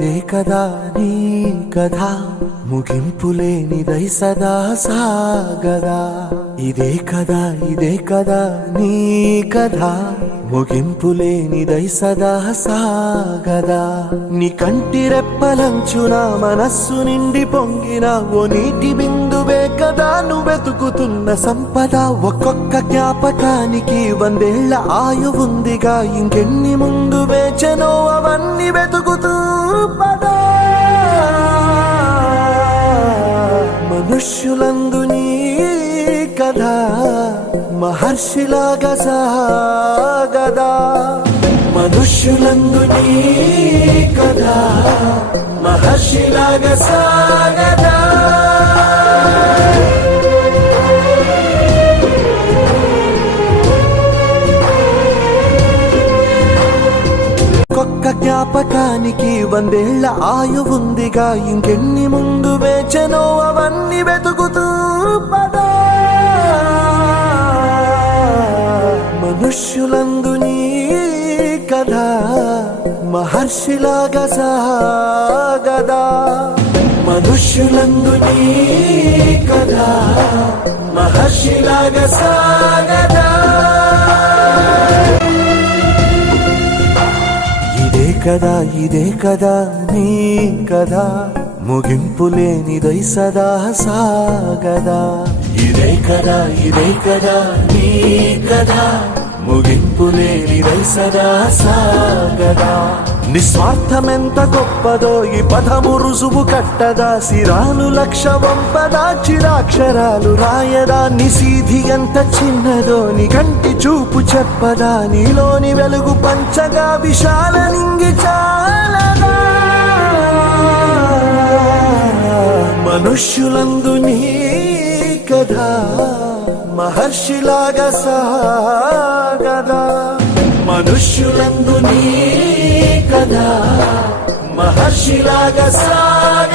ఇదే కదా నీ కథ ముగింపులేనిదై సదా సాగదా ఇదే కదా నీ కథ ముగింపులేనిదై సదా సాగదా నీ కంటి రెప్పలంచున మనస్సు నిండి పొంగిన ఓ నీటి బిందువే కదా నువ్వెతుకుతున్న సంపద ఒక్కొక్క జ్ఞాపకానికి 100 ఏళ్ల ఆయువుందిగా ఇంకెన్ని ముందు వేచనో అవన్నీ వెతుకుతూ పదా మనుష్యులందు నీ కథ మహర్షిలాగా సాగదా మనుష్యులందు నీ కథ మహర్షిలాగా సాగదా ఒక్క జ్ఞాపకానికి 100 ఏళ్ల ఆయువుందిగా ఇంకెన్ని ముందు వేచనో అవన్నీ వెతుకుతూ పదా మనుష్యులందు నీ కథ మహర్షిలాగా సాగదా మనుష్యులందు నీ కథ మహర్షిలాగా సాగదా ఇదే కదా నీ కథ ముగింపులేనిదై సదా సాగదా ఇదే కదా నీ కథ ముగింపులేనిదై సదా సాగదా నిస్వార్థమెంత గొప్పదో ఈ పదము రుజువు కట్టదా సిరాలు 1,00,000 వంపదా చిరాక్షరాలు రాయదా నిసీధి ఎంత చిన్నదో నీ కంటి చూపు చెప్పదా నీలోని వెలుగు పంచగా విశాల నింగి చాలదా మనుష్యులందు నీ కథ మహర్షిలాగా సాగదా మనుష్యులందు నీ కథ మహర్షిలాగా సాగదా